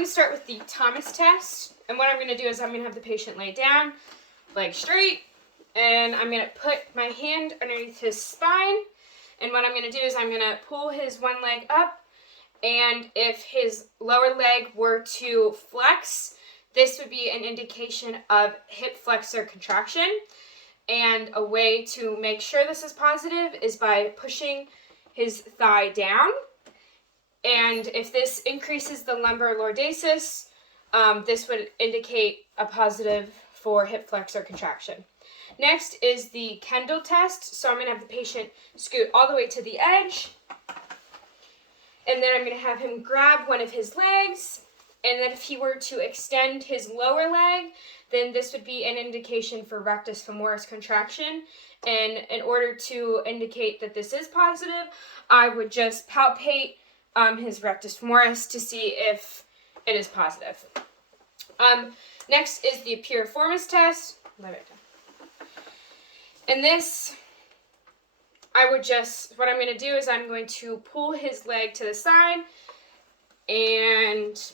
going to start with the Thomas test. And what I'm going to do is I'm going to have the patient lay down, leg straight, and I'm going to put my hand underneath his spine. And what I'm going to do is I'm going to pull his one leg up, and if his lower leg were to flex, this would be an indication of hip flexor contraction. And a way to make sure this is positive is by pushing his thigh down. And if this increases the lumbar lordosis, this would indicate a positive for hip flexor contraction. Next is the Kendall test. So I'm going to have the patient scoot all the way to the edge. And then I'm going to have him grab one of his legs. And then if he were to extend his lower leg, then this would be an indication for rectus femoris contraction. And in order to indicate that this is positive, I would just palpate his rectus femoris to see if it is positive. Next is the piriformis test. And this, what I'm going to do is I'm going to pull his leg to the side, and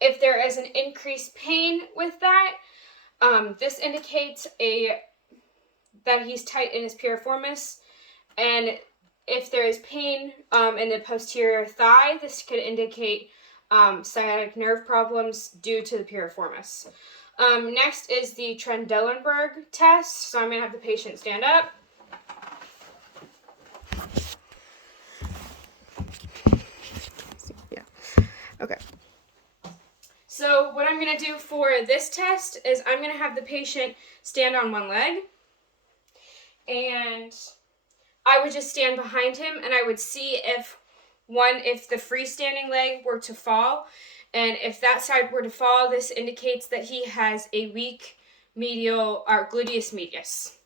if there is an increased pain with that, this indicates that he's tight in his piriformis, and if there is pain in the posterior thigh, this could indicate sciatic nerve problems due to the piriformis. Next is the Trendelenburg test. So I'm going to have the patient stand up. Yeah. Okay. So what I'm going to do for this test is I'm going to have the patient stand on one leg, and I would just stand behind him, and I would see if the freestanding leg were to fall, and if that side were to fall, this indicates that he has a weak medial or gluteus medius.